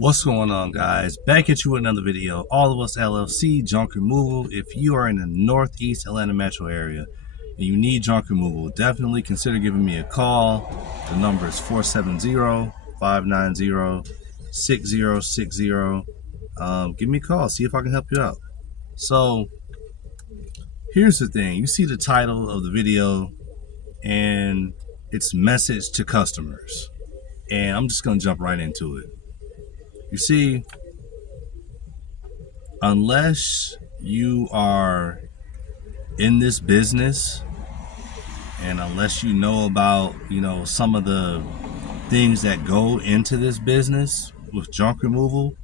What's going on, guys? Back at you with another video. All of Us LLC junk removal. If you are in the Northeast Atlanta metro area and you need junk removal, definitely consider giving me a call. The number is 470-590-6060. Give me a call, see if I can help you out. So here's the thing. You see the title of the video and it's message to customers, and I'm just gonna jump right into it. You see, unless you are in this business and unless you know about, some of the things that go into this business with junk removal,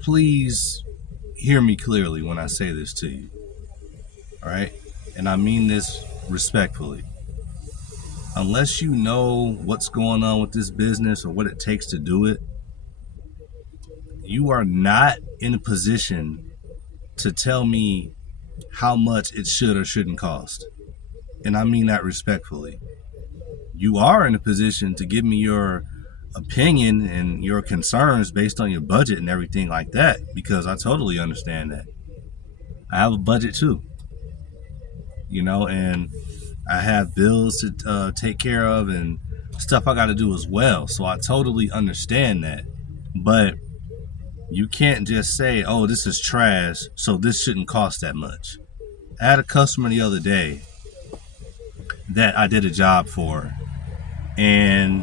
please hear me clearly when I say this to you. All right? And I mean this respectfully. Unless you know what's going on with this business or what it takes to do it, you are not in a position to tell me how much it should or shouldn't cost. And I mean that respectfully. You are in a position to give me your opinion and your concerns based on your budget and everything like that, because I totally understand that. I have a budget too, and I have bills to take care of and stuff I got to do as well. So I totally understand that. But you can't just say, oh, this is trash, so this shouldn't cost that much. I had a customer the other day that I did a job for, and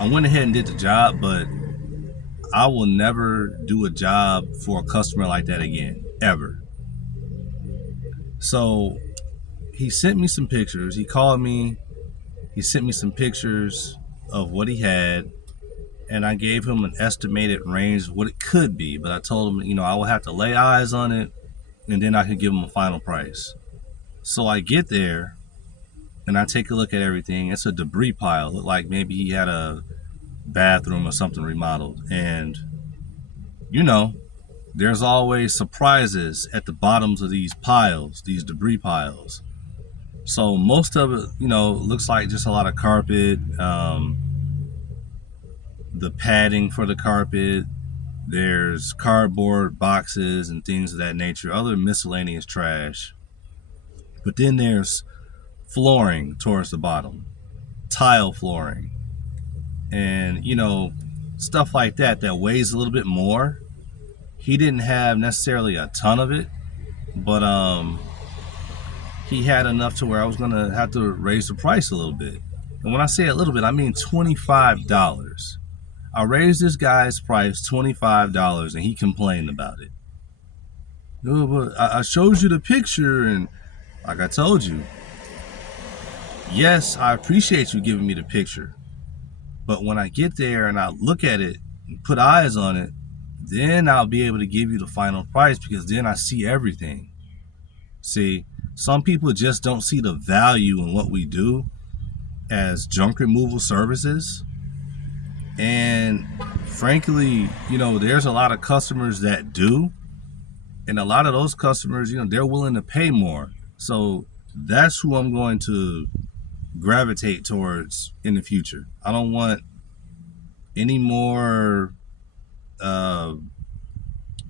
I went ahead and did the job, but I will never do a job for a customer like that again, ever. So he sent me some pictures. He called me. He sent me some pictures of what he had, and I gave him an estimated range of what it could be. But I told him, I will have to lay eyes on it, and then I could give him a final price. So I get there, and I take a look at everything. It's a debris pile. It looked like maybe he had a bathroom or something remodeled. And, there's always surprises at the bottoms of these piles, these debris piles. So most of it, looks like just a lot of carpet, the padding for the carpet. There's cardboard boxes and things of that nature, other miscellaneous trash. But then there's flooring towards the bottom, tile flooring, and stuff like that weighs a little bit more. He didn't have necessarily a ton of it, but he had enough to where I was gonna have to raise the price a little bit. And when I say a little bit, I mean $25. I raised this guy's price $25, and he complained about it. No, but I showed you the picture, and like I told you, yes, I appreciate you giving me the picture, but when I get there and I look at it and put eyes on it, then I'll be able to give you the final price, because then I see everything. See, some people just don't see the value in what we do as junk removal services. And frankly, there's a lot of customers that do. And a lot of those customers, they're willing to pay more. So that's who I'm going to gravitate towards in the future. I don't want any more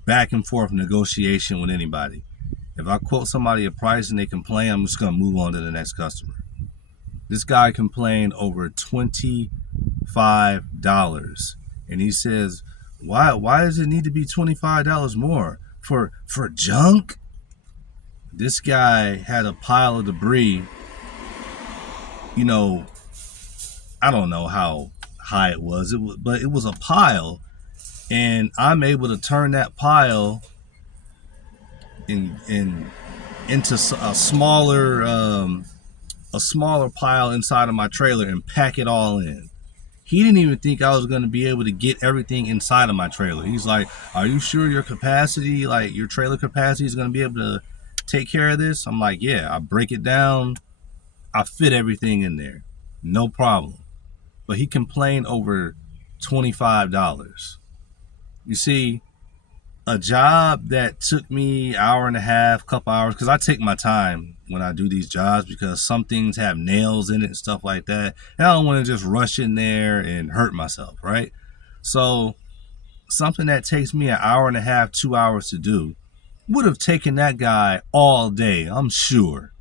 back and forth negotiation with anybody. If I quote somebody a price and they complain, I'm just going to move on to the next customer. This guy complained over $25, and he says, why does it need to be $25 more for junk? This guy had a pile of debris. I don't know how high it was, but it was a pile, and I'm able to turn that pile into a smaller pile inside of my trailer and pack it all in. He didn't even think I was going to be able to get everything inside of my trailer. He's like, are you sure your capacity, like your trailer capacity, is going to be able to take care of this? I'm like, yeah. I break it down, I fit everything in there, no problem. But he complained over $25. You see, a job that took me hour and a half, couple hours, because I take my time when I do these jobs because some things have nails in it and stuff like that. And I don't want to just rush in there and hurt myself, right? So something that takes me an hour and a half, 2 hours to do would have taken that guy all day, I'm sure.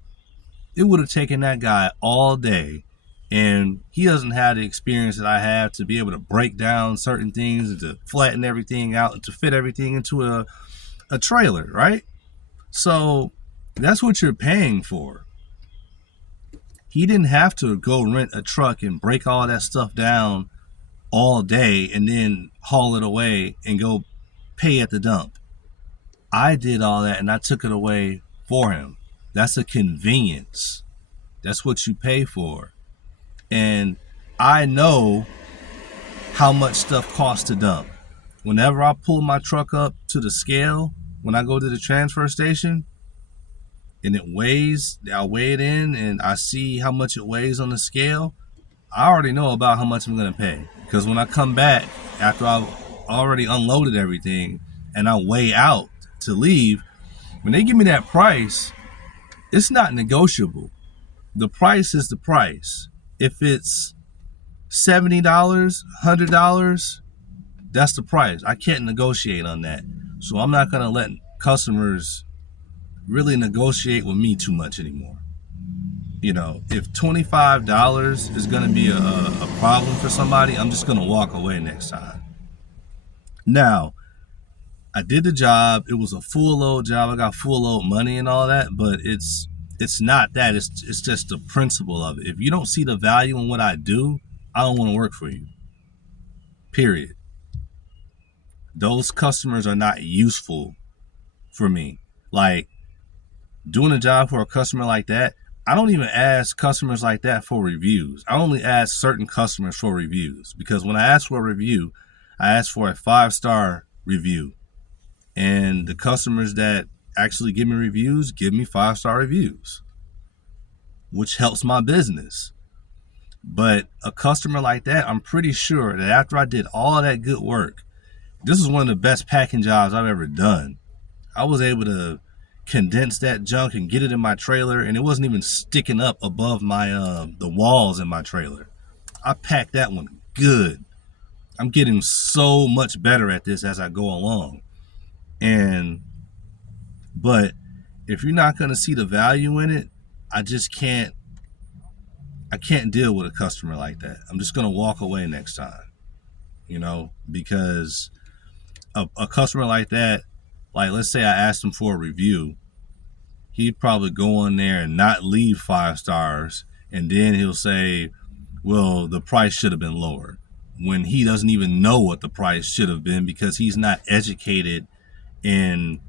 It would have taken that guy all day, and he doesn't have the experience that I have to be able to break down certain things and to flatten everything out and to fit everything into a trailer, right? So that's what you're paying for. He didn't have to go rent a truck and break all that stuff down all day and then haul it away and go pay at the dump. I did all that and I took it away for him. That's a convenience. That's what you pay for. And I know how much stuff costs to dump. Whenever I pull my truck up to the scale, when I go to the transfer station and it weighs, I weigh it in and I see how much it weighs on the scale, I already know about how much I'm going to pay. Because when I come back after I've already unloaded everything and I weigh out to leave, when they give me that price, it's not negotiable. The price is the price. If it's $70, $100, that's the price. I can't negotiate on that. So I'm not going to let customers really negotiate with me too much anymore. You know, if $25 is going to be a problem for somebody, I'm just going to walk away next time. Now, I did the job. It was a full load job. I got full load money and all that, but it's not that. It's just the principle of it. If you don't see the value in what I do, I don't want to work for you. Period. Those customers are not useful for me. Like, doing a job for a customer like that, I don't even ask customers like that for reviews. I only ask certain customers for reviews because when I ask for a review, I ask for a 5-star review. And the customers that actually give me reviews give me 5-star reviews, which helps my business. But a customer like that, I'm pretty sure that after I did all of that good work, this is one of the best packing jobs I've ever done. I was able to condense that junk and get it in my trailer, and it wasn't even sticking up above my the walls in my trailer. I packed that one good. I'm getting so much better at this as I go along. But if you're not going to see the value in it, I can't deal with a customer like that. I'm just going to walk away next time, because a customer like that, like let's say I asked him for a review, he'd probably go on there and not leave 5 stars. And then he'll say, well, the price should have been lower, when he doesn't even know what the price should have been because he's not educated in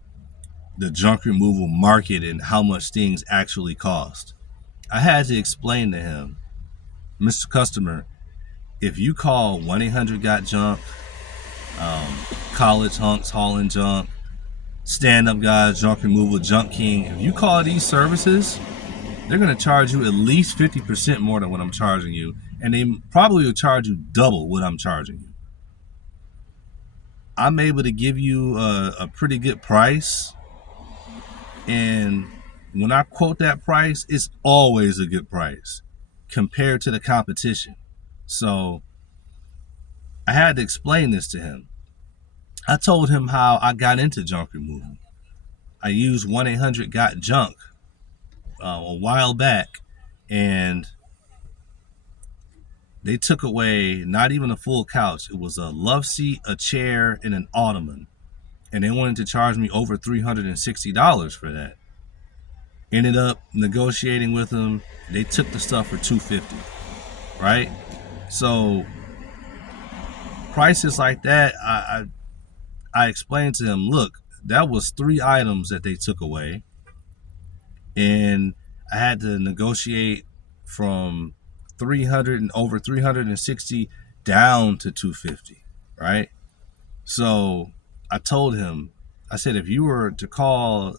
the junk removal market and how much things actually cost. I had to explain to him, Mr. Customer, if you call 1-800-GOT-JUNK, College Hunks Hauling Junk, Stand Up Guys Junk Removal, Junk King, if you call these services, they're going to charge you at least 50% more than what I'm charging you, and they probably will charge you double what I'm charging you. I'm able to give you a pretty good price, and when I quote that price, it's always a good price compared to the competition. So I had to explain this to him. I told him how I got into junk removal. I used 1-800-GOT-JUNK a while back, and they took away not even a full couch. It was a love seat, a chair, and an ottoman. And they wanted to charge me over $360 for that. Ended up negotiating with them. They took the stuff for $250, right? So prices like that, I explained to him, look, that was 3 items that they took away, and I had to negotiate from 300 and over 360 down to 250, right? So I told him, I said, if you were to call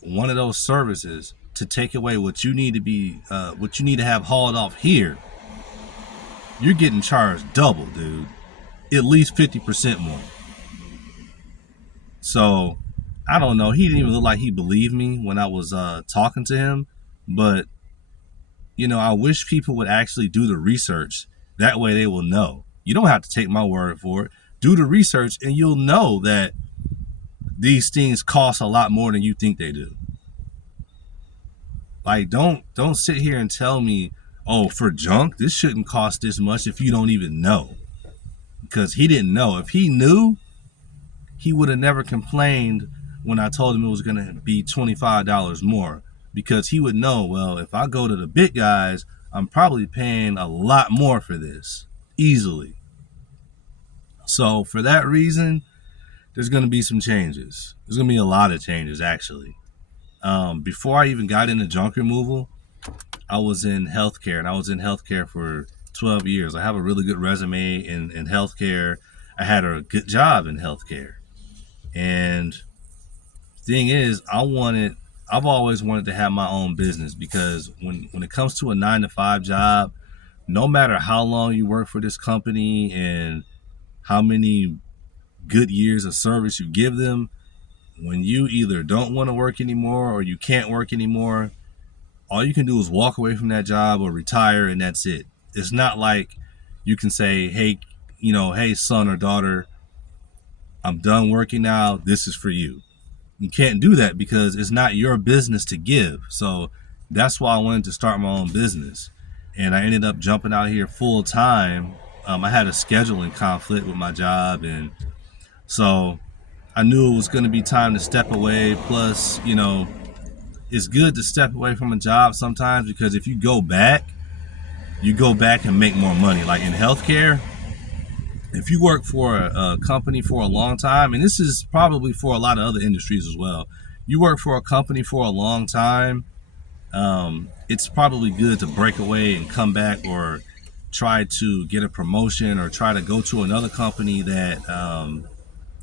one of those services to take away what you need to have hauled off here, you're getting charged double, dude. At least 50% more. So I don't know. He didn't even look like he believed me when I was talking to him. But I wish people would actually do the research. That way they will know. You don't have to take my word for it. Do the research and you'll know that these things cost a lot more than you think they do. Like don't sit here and tell me, oh, for junk, this shouldn't cost this much if you don't even know. Because he didn't know. If he knew, he would have never complained when I told him it was going to be $25 more, because he would know, well, if I go to the big guys, I'm probably paying a lot more for this easily. So for that reason, there's going to be some changes. There's going to be a lot of changes, actually. Before I even got into junk removal, I was in healthcare, and I was in healthcare for 12 years. I have a really good resume in healthcare. I had a good job in healthcare. And thing is, I've always wanted to have my own business, because when it comes to a 9-to-5 job, no matter how long you work for this company and how many good years of service you give them, when you either don't want to work anymore or you can't work anymore, all you can do is walk away from that job or retire, and that's it. It's not like you can say, hey, hey, son or daughter, I'm done working now. This is for you. You can't do that because it's not your business to give. So that's why I wanted to start my own business. And I ended up jumping out here full time. I had a scheduling conflict with my job. And so I knew it was going to be time to step away. Plus, it's good to step away from a job sometimes, because if you go back and make more money. Like in healthcare, if you work for a company for a long time, and this is probably for a lot of other industries as well, you work for a company for a long time, it's probably good to break away and come back, or try to get a promotion, or try to go to another company that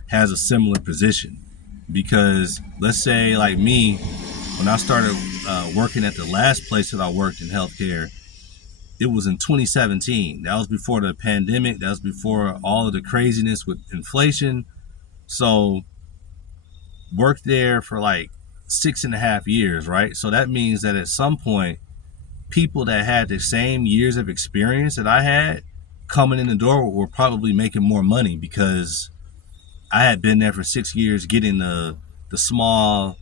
has a similar position. Because let's say like me, when I started working at the last place that I worked in healthcare, it was in 2017. That was before the pandemic. That was before all of the craziness with inflation. So worked there for like 6.5 years, right? So that means that at some point, people that had the same years of experience that I had coming in the door were probably making more money, because I had been there for 6 years getting the small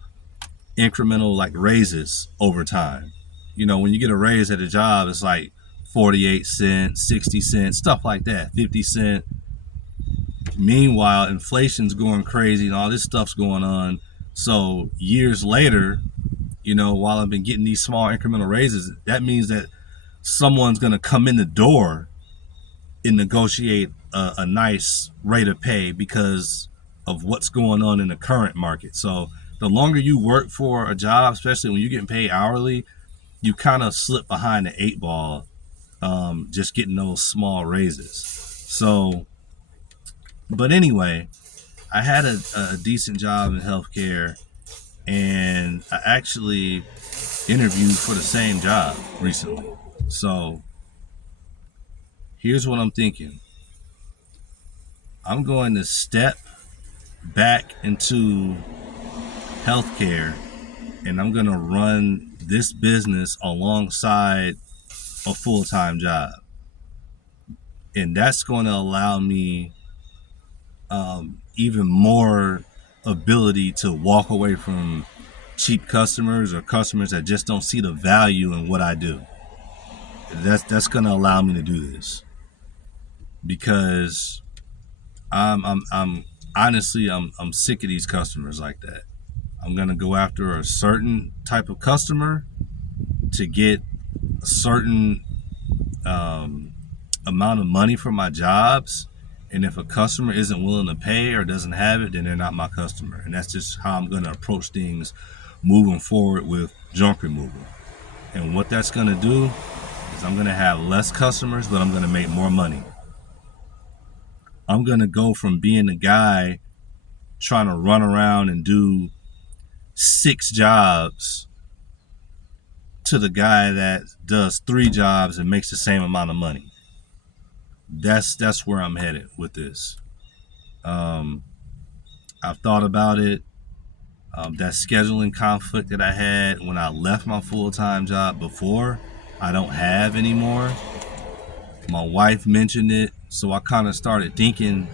incremental like raises over time. When you get a raise at a job, it's like 48 cents, 60 cents, stuff like that, 50 cents. Meanwhile, inflation's going crazy and all this stuff's going on. So years later, while I've been getting these small incremental raises, that means that someone's going to come in the door and negotiate a nice rate of pay because of what's going on in the current market. So the longer you work for a job, especially when you're getting paid hourly, you kind of slip behind the 8 ball, just getting those small raises. So, but anyway, I had a decent job in healthcare, and I actually interviewed for the same job recently. So here's what I'm thinking. I'm going to step back into healthcare, and I'm going to run this business alongside a full-time job. And that's going to allow me even more ability to walk away from cheap customers, or customers that just don't see the value in what I do. That's going to allow me to do this, because I'm honestly I'm sick of these customers like that. I'm going to go after a certain type of customer to get a certain amount of money for my jobs. And if a customer isn't willing to pay or doesn't have it, then they're not my customer. And that's just how I'm going to approach things moving forward with junk removal. And what that's going to do is I'm going to have less customers, but I'm going to make more money. I'm going to go from being the guy trying to run around and do 6 jobs to the guy that does 3 jobs and makes the same amount of money. That's where I'm headed with this. I've thought about it. That scheduling conflict that I had when I left my full-time job before, I don't have anymore. My wife mentioned it, so I kind of started thinking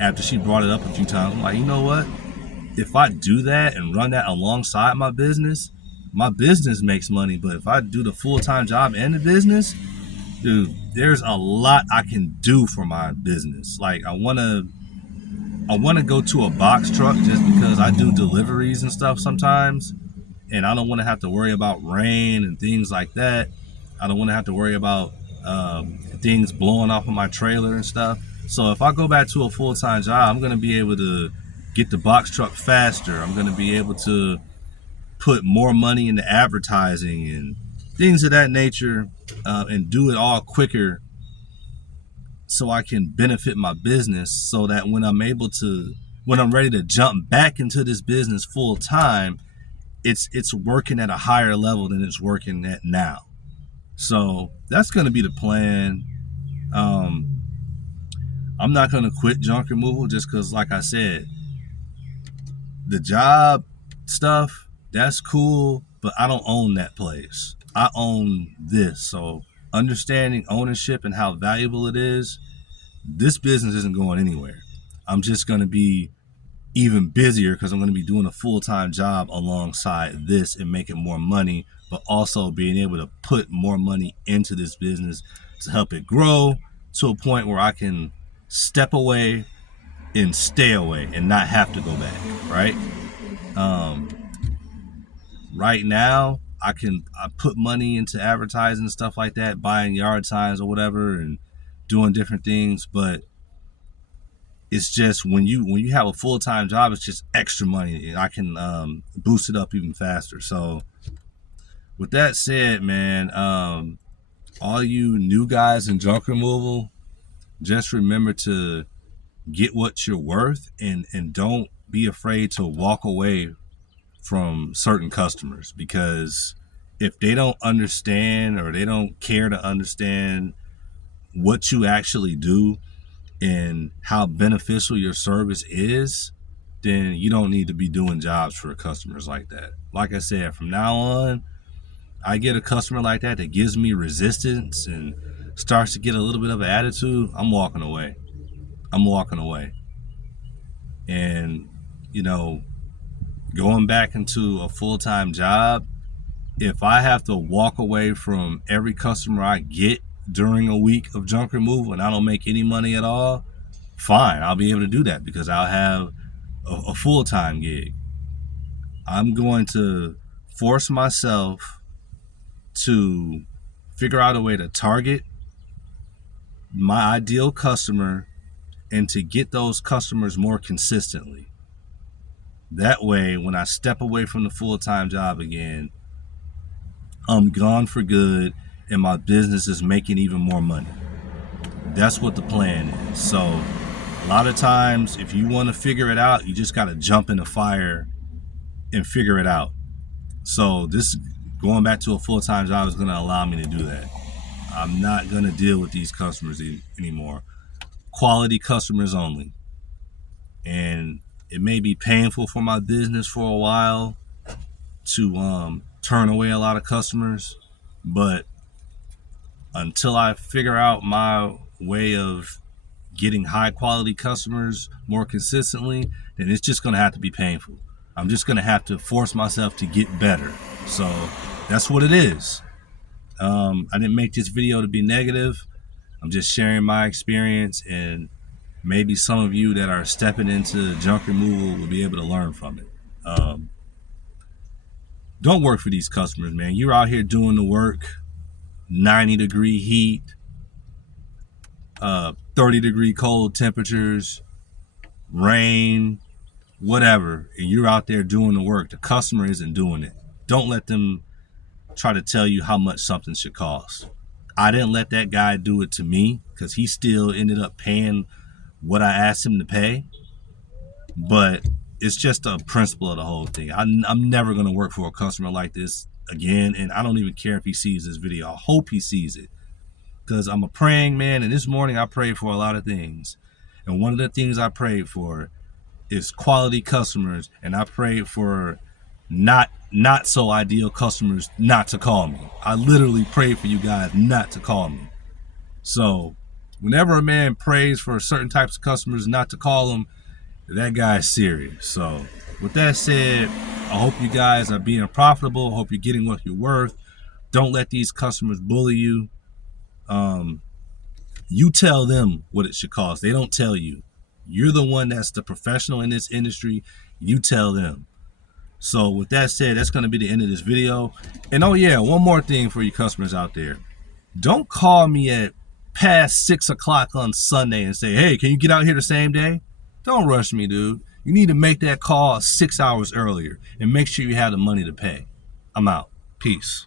after she brought it up a few times. I'm like, you know what? If I do that and run that alongside my business makes money. But if I do the full-time job and the business, dude, there's a lot I can do for my business. Like I wanna go to a box truck just because I do deliveries and stuff sometimes, and I don't want to have to worry about rain and things like that. I don't want to have to worry about things blowing off of my trailer and stuff. So if I go back to a full-time job, I'm going to be able to get the box truck faster. I'm going to be able to put more money into advertising and things of that nature, and do it all quicker so I can benefit my business, so that when I'm ready to jump back into this business full time, it's working at a higher level than it's working at now. So that's going to be the plan. I'm not going to quit junk removal just because, like I said, the job stuff, that's cool, but I don't own that place. I own this. So understanding ownership and how valuable it is, this business isn't going anywhere. I'm just going to be even busier because I'm going to be doing a full-time job alongside this and making more money, but also being able to put more money into this business to help it grow to a point where I can step away and stay away and not have to go back, right? Right now, I put money into advertising and stuff like that, buying yard signs or whatever and doing different things, but it's just when you have a full-time job, it's just extra money, and I can boost it up even faster. So with that said, man, all you new guys in junk removal, just remember to get what you're worth, and don't be afraid to walk away from certain customers, because if they don't understand or they don't care to understand what you actually do and how beneficial your service is, then you don't need to be doing jobs for customers like that. Like I said, from now on, I get a customer like that that gives me resistance and starts to get a little bit of an attitude, I'm walking away. I'm walking away. And, you know, going back into a full-time job, if I have to walk away from every customer I get during a week of junk removal and I don't make any money at all, fine, I'll be able to do that because I'll have a full-time gig. I'm going to force myself to figure out a way to target my ideal customer and to get those customers more consistently. That way, when I step away from the full-time job again, I'm gone for good and my business is making even more money. That's what the plan is. So a lot of times, if you want to figure it out, you just got to jump in the fire and figure it out. So this going back to a full-time job is going to allow me to do that. I'm not going to deal with these customers anymore. Quality customers only. And it may be painful for my business for a while to turn away a lot of customers, but until I figure out my way of getting high quality customers more consistently, then it's just going to have to be painful. I'm just going to have to force myself to get better. So that's what it is. I didn't make this video to be negative. I'm just sharing my experience, and maybe some of you that are stepping into junk removal will be able to learn from it. Don't work for these customers, man. You're out here doing the work, 90-degree heat, 30-degree cold temperatures, rain, whatever, and you're out there doing the work. The customer isn't doing it. Don't let them try to tell you how much something should cost. I didn't let that guy do it to me because he still ended up paying what I asked him to pay. But it's just a principle of the whole thing. I'm never going to work for a customer like this again, and I don't even care if he sees this video. I hope he sees it, because I'm a praying man, and this morning I prayed for a lot of things. And one of the things I prayed for is quality customers, and I pray for not so ideal customers not to call me. I literally pray for you guys not to call me. So whenever a man prays for certain types of customers not to call him, that guy's serious. So with that said, I hope you guys are being profitable. I hope you're getting what you're worth. Don't let these customers bully you. You tell them what it should cost. They don't tell you. You're the one that's the professional in this industry. You tell them. So with that said, that's going to be the end of this video. And oh yeah, one more thing for you customers out there. Don't call me at past 6 o'clock on Sunday and say, hey, can you get out here the same day? Don't rush me, dude. You need to make that call 6 hours earlier and make sure you have the money to pay. I'm out. Peace.